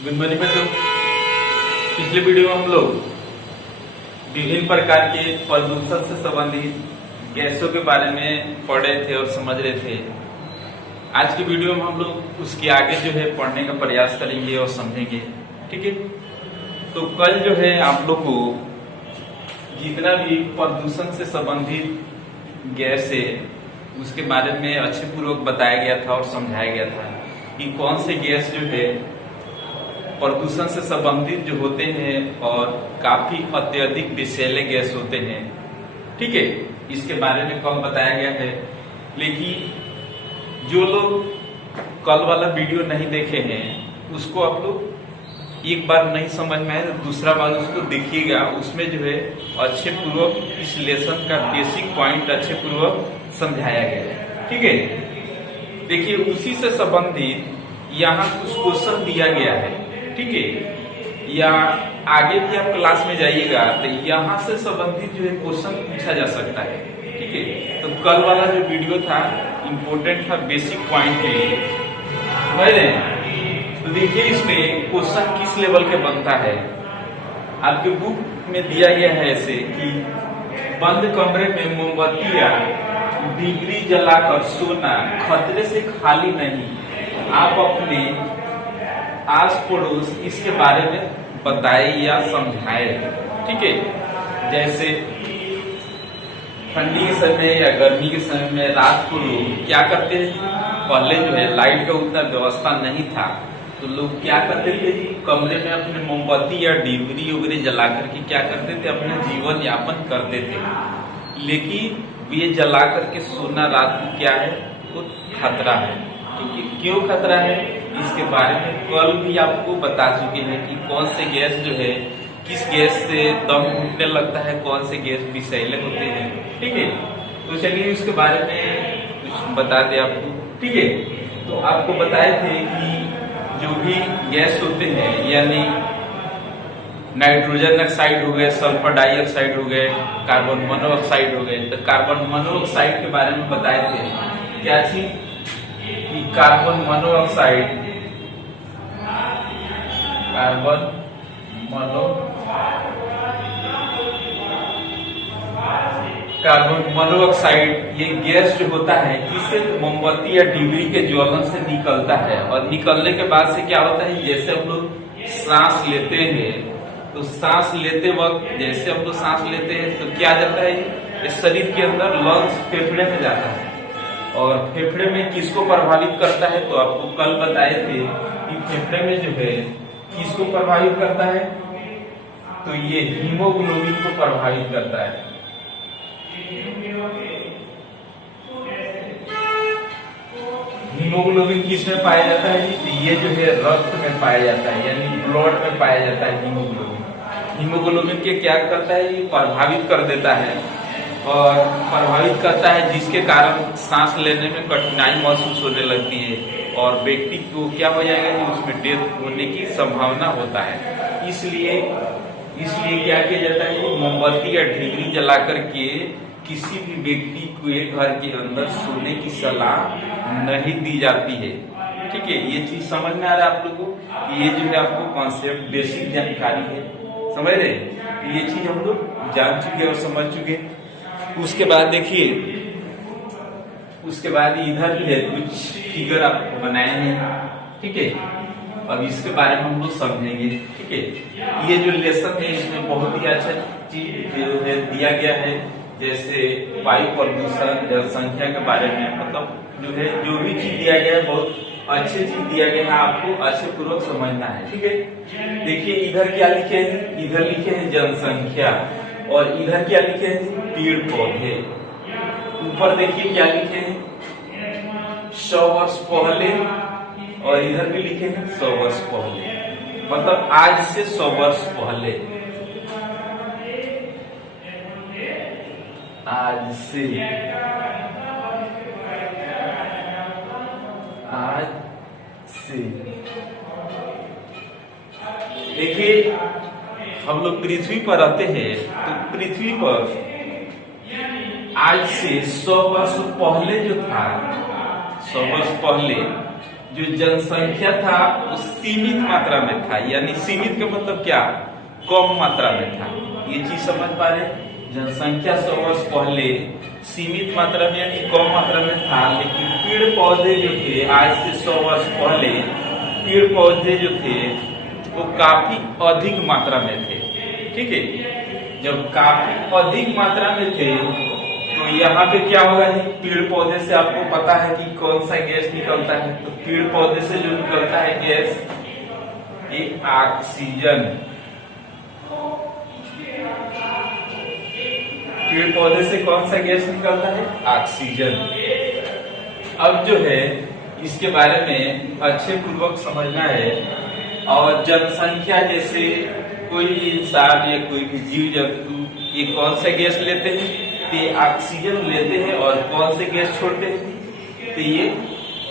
Good morning बच्चों। पिछले video में हम लोग विभिन्न प्रकार के प्रदूषण से संबंधित गैसों के बारे में पढ़ रहे थे और समझ रहे थे। आज की वीडियो में हम लोग उसके आगे जो है पढ़ने का प्रयास करेंगे और समझेंगे। ठीक है, तो कल जो है आप लोग को जितना भी प्रदूषण से संबंधित गैस है उसके बारे में अच्छे पूर्वक बताया गया था और समझाया गया था कि कौन से गैस जो है प्रदूषण से संबंधित जो होते हैं और काफी अत्यधिक विषैले गैस होते हैं। ठीक है, इसके बारे में कल बताया गया है। लेकिन जो लोग कल वाला वीडियो नहीं देखे हैं उसको आप लोग एक बार नहीं समझ में आए तो दूसरा बार उसको देखिएगा। उसमें जो है अच्छे पूर्वक इस लेसन का बेसिक पॉइंट अच्छे पूर्वक समझाया गया है। ठीक है, देखिए उसी से संबंधित यहाँ कुछ क्वेश्चन दिया गया है। ठीक है, या आगे भी आप क्लास में जाइएगा तो यहाँ से संबंधित जो है क्वेश्चन पूछा जा सकता है। ठीक है, तो कल वाला जो वीडियो था इम्पोर्टेंट था बेसिक पॉइंट के लिए। तो देखिए इसमें क्वेश्चन किस लेवल के बनता है। आपके बुक में दिया गया है ऐसे कि बंद कमरे में मोमबत्तियां डिग्री जलाकर सोना खतरे से खाली नहीं। आप अपने आस पड़ोस इसके बारे में बताए या समझाए। ठीक है, जैसे ठंडी के समय या गर्मी के समय में रात को लोग क्या करते हैं, पहले जो है लाइट का उतना व्यवस्था नहीं था तो लोग क्या करते थे, कमरे में अपने मोमबत्ती या डिबरी वगैरह जला करके क्या करते थे, अपना जीवन यापन करते थे। लेकिन ये जला करके सोना रात को क्या है, तो खतरा है। ठीक है, क्यों खतरा है इसके बारे में कल भी आपको बता चुके हैं कि कौन से गैस जो है किस गैस से दम घुटने लगता है, कौन से गैस विषैले होते हैं। ठीक है, तो चलिए उसके बारे में कुछ बता दें आपको। ठीक है, तो आपको बताए थे कि जो भी गैस होते हैं यानी नाइट्रोजन ऑक्साइड हो गए, सल्फर डाइऑक्साइड हो गए, कार्बन मोनोऑक्साइड हो गए। तो कार्बन मोनोऑक्साइड के बारे में बताए थे क्या चीज कि कार्बन मोनोऑक्साइड ये गैस जो होता है किससे, मोमबत्ती या डिबरी के ज्वलन से निकलता है। और निकलने के बाद से क्या होता है, जैसे हम लोग सांस लेते हैं तो सांस लेते वक्त जैसे हम लोग सांस लेते हैं तो क्या जाता है, इस शरीर के अंदर लंग्स फेफड़े में जाता है और फेफड़े में किसको प्रभावित करता है, तो आपको कल बताए थे कि फेफड़े में जो है किसको प्रभावित करता है, तो ये हीमोग्लोबिन को प्रभावित करता है। हीमोग्लोबिन किस में पाया जाता है जी, तो ये जो है रक्त में पाया जाता है यानी ब्लड में पाया जाता है हीमोग्लोबिन। हीमोग्लोबिन के क्या करता है, ये प्रभावित कर देता है और प्रभावित करता है जिसके कारण सांस लेने में कठिनाई महसूस होने लगती है और व्यक्ति को क्या हो जाएगा कि उसमें डेथ होने की संभावना होता है। इसलिए क्या किया जाता है, मोमबत्ती या डिबरी जला करके किसी भी व्यक्ति को एक घर के अंदर सोने की सलाह नहीं दी जाती है। ठीक है, ये चीज समझ में आ रहा है आप लोगों को, ये जो है आपको कॉन्सेप्ट बेसिक जानकारी है, समझ रहे, ये चीज हम लोग जान चुके और समझ चुके। उसके बाद देखिए, उसके बाद इधर जो है कुछ फिगर आपको बनाए हैं। ठीक है, अब इसके बारे में हम लोग समझेंगे। ठीक है, ये जो लेसन है इसमें बहुत ही अच्छा चीज जो है दिया गया है, जैसे वायु प्रदूषण, जनसंख्या के बारे में, मतलब जो है जो भी चीज दिया गया है बहुत अच्छे चीज दिया गया है, आपको अच्छे पूर्वक समझना है। ठीक है, देखिए इधर क्या लिखे हैं, इधर लिखे हैं जनसंख्या और इधर क्या लिखे हैं, पेड़ पौधे। ऊपर देखिए क्या लिखे हैं, 100 वर्ष पहले और इधर भी लिखे हैं 100 वर्ष पहले, मतलब आज से 100 वर्ष पहले। आज से देखिए हम लोग पृथ्वी पर रहते हैं तो पृथ्वी पर आज से 100 वर्ष पहले जो था, 100 वर्ष पहले जो जनसंख्या था वो सीमित मात्रा में था, यानी सीमित का मतलब क्या, कम मात्रा में था। ये चीज समझ पा रहे, जनसंख्या 100 वर्ष पहले सीमित मात्रा में यानी कम मात्रा में था, लेकिन पेड़ पौधे जो थे आज से 100 वर्ष पहले पेड़ पौधे जो थे वो काफी अधिक मात्रा में थे। ठीक है, जब काफी अधिक मात्रा में थे तो यहाँ पे क्या होगा जी, पेड़ पौधे से आपको पता है कि कौन सा गैस निकलता है, तो पेड़ पौधे से जो निकलता है गैस ये ऑक्सीजन। पेड़ पौधे से कौन सा गैस निकलता है, ऑक्सीजन। अब जो है इसके बारे में अच्छे पूर्वक समझना है। और जनसंख्या जैसे कोई भी इंसान या कोई भी जीव जंतु ये कौन सा गैस लेते हैं, तो ये ऑक्सीजन लेते हैं, और कौन से गैस छोड़ते हैं, तो ये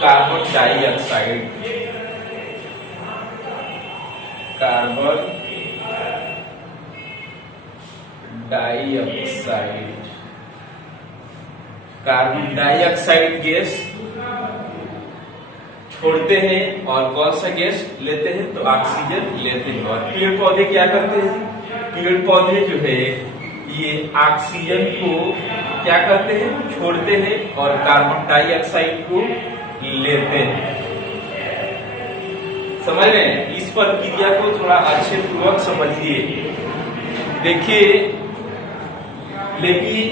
carbon dioxide. Carbon dioxide, carbon dioxide gas छोड़ते हैं, और कौन सा गैस लेते हैं, तो ऑक्सीजन लेते हैं। और पेड़ पौधे क्या करते हैं, पेड़ पौधे जो है ये ऑक्सीजन को क्या करते हैं, छोड़ते हैं, और कार्बन डाइऑक्साइड को लेते हैं। समझ रहे हैं, इस प्रक्रिया को थोड़ा अच्छे पूर्वक समझिए। देखिए, लेकिन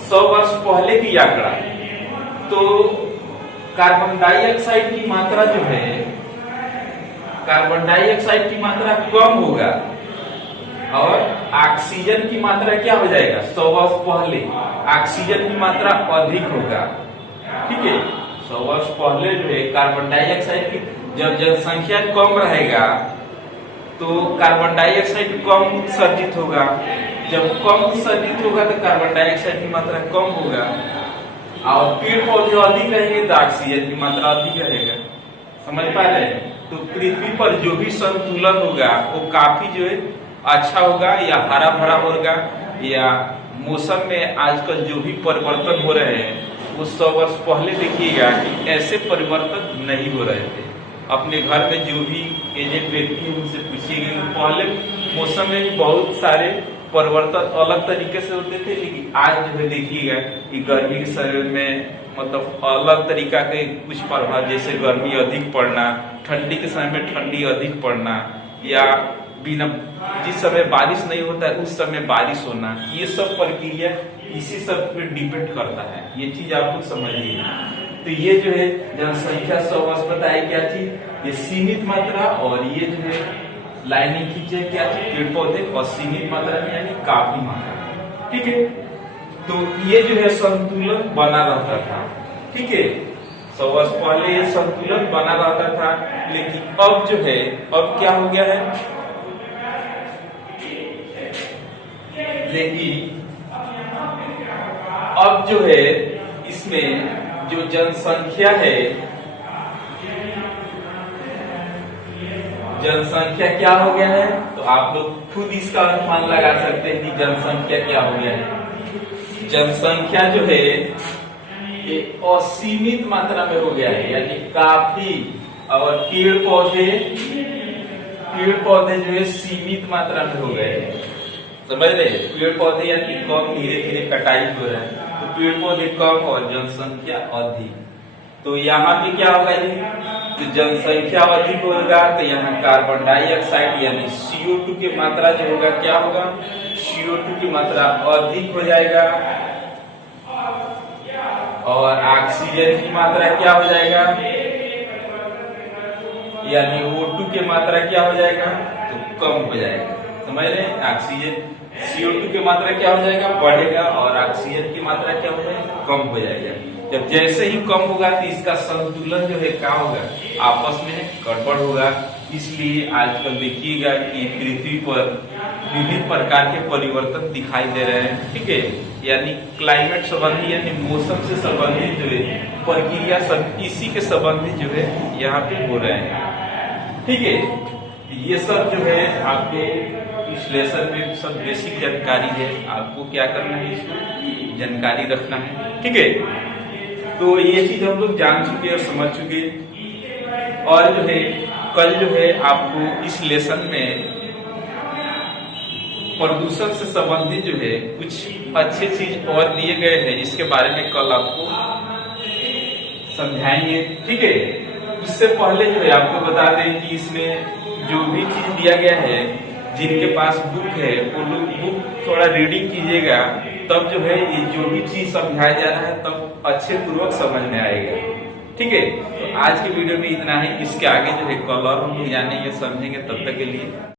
100 वर्ष पहले की आंकड़ा तो कार्बन डाइऑक्साइड की मात्रा जो है, कार्बन डाइऑक्साइड की मात्रा कम होगा और ऑक्सीजन की मात्रा क्या हो जाएगा, 100 वर्ष पहले ऑक्सीजन की मात्रा अधिक होगा। ठीक है, 100 वर्ष पहले जो है कार्बन डाइऑक्साइड की, जब जनसंख्या कम रहेगा तो कार्बन डाइऑक्साइड कम उत्सर्जित होगा, जब कम उत्सर्जित होगा तो कार्बन डाइऑक्साइड की मात्रा कम होगा, और पेड़ पौधे अधिक रहेंगे तो ऑक्सीजन की मात्रा अधिक रहेगा। समझ पा रहे हैं, तो पृथ्वी पर जो भी संतुलन होगा वो काफी जो है अच्छा होगा, या हरा भरा होगा, या मौसम में आजकल जो भी परिवर्तन हो रहे हैं वो 100 वर्ष पहले देखिएगा कि ऐसे परिवर्तन नहीं हो रहे थे। अपने घर में जो भी एजेड व्यक्ति है उनसे पूछिएगा, पहले मौसम में बहुत सारे परिवर्तन अलग तरीके से होते थे, लेकिन आज जो है देखिएगा कि गर्मी के समय में मतलब अलग तरीका के कुछ प्रभाव, जैसे गर्मी अधिक पड़ना, ठंडी के समय में ठंडी अधिक पड़ना, या बिना जिस समय बारिश नहीं होता है उस समय बारिश होना, ये सब प्रक्रिया इसी सब पे डिपेंड करता है। ये चीज आप लोग समझिए। तो ये जो है जनसंख्या 100 वर्ष बताया क्या चीज, ये सीमित मात्रा, और ये जो है लाइनिंग खींचे क्या चीज, पेड़ पौधे, और सीमित मात्रा में यानी काफी मात्रा। ठीक है, तो ये जो है संतुलन बना रहता था। ठीक है, 100 वर्ष पहले ये संतुलन बना रहता था, लेकिन अब जो है अब क्या हो गया है, लेकिन अब जो है इसमें जो जनसंख्या है, जनसंख्या क्या हो गया है, तो आप लोग खुद इसका अनुमान लगा सकते हैं कि जनसंख्या क्या हो गया है। जनसंख्या जो है ये असीमित मात्रा में हो गया है, यानी काफी, और पेड़ पौधे जो है सीमित मात्रा में हो गए हैं। समझ रहे, पेड़ पौधे यानी कम, धीरे धीरे कटाई हो रहा है, तो पेड़ पौधे कम और जनसंख्या अधिक। तो यहाँ पे क्या होगा जी, तो जनसंख्या अधिक होगा तो यहाँ कार्बन डाइऑक्साइड यानी CO2 की मात्रा जो होगा क्या होगा, CO2 की मात्रा अधिक हो जाएगा, और ऑक्सीजन की मात्रा क्या हो जाएगा, यानी O2 की मात्रा क्या हो जाएगा, तो कम हो जाएगा। समझ रहे हैं, ऑक्सीजन CO2 की मात्रा क्या हो जाएगा, बढ़ेगा, और ऑक्सीजन की मात्रा क्या हो जाएगा, कम हो जाएगा। जब जैसे ही कम होगा तो इसका संतुलन जो है क्या होगा, आपस में गड़बड़ होगा। इसलिए आजकल देखिएगा कि पृथ्वी पर विभिन्न प्रकार के परिवर्तन दिखाई दे रहे हैं। ठीक है, यानी क्लाइमेट संबंधी यानी मौसम से संबंधित जो है प्रक्रिया सब इसी के संबंधित जो है यहाँ पे हो रहे हैं। ठीक है, ये सब जो है आपके इस लेसन में सब बेसिक जानकारी है, आपको क्या करना है, इसको जानकारी रखना है। ठीक है, तो ये चीज हम लोग जान चुके और समझ चुके। और जो है कल जो है आपको इस लेसन में प्रदूषण से संबंधित जो है कुछ अच्छे चीज और दिए गए हैं, इसके बारे में कल आपको समझाएंगे, ठीक है। उससे पहले जो है आपको बता दें कि इसमें जो भी चीज दिया गया है, जिनके पास बुक है वो लोग बुक थोड़ा रीडिंग कीजिएगा, तब जो है ये जो भी चीज समझाया जा रहा है तब अच्छे पूर्वक समझ में आएगा, ठीक है। तो आज की वीडियो में इतना ही, इसके आगे जो है कल और हम लोग जानेंगे समझेंगे, तब तक के लिए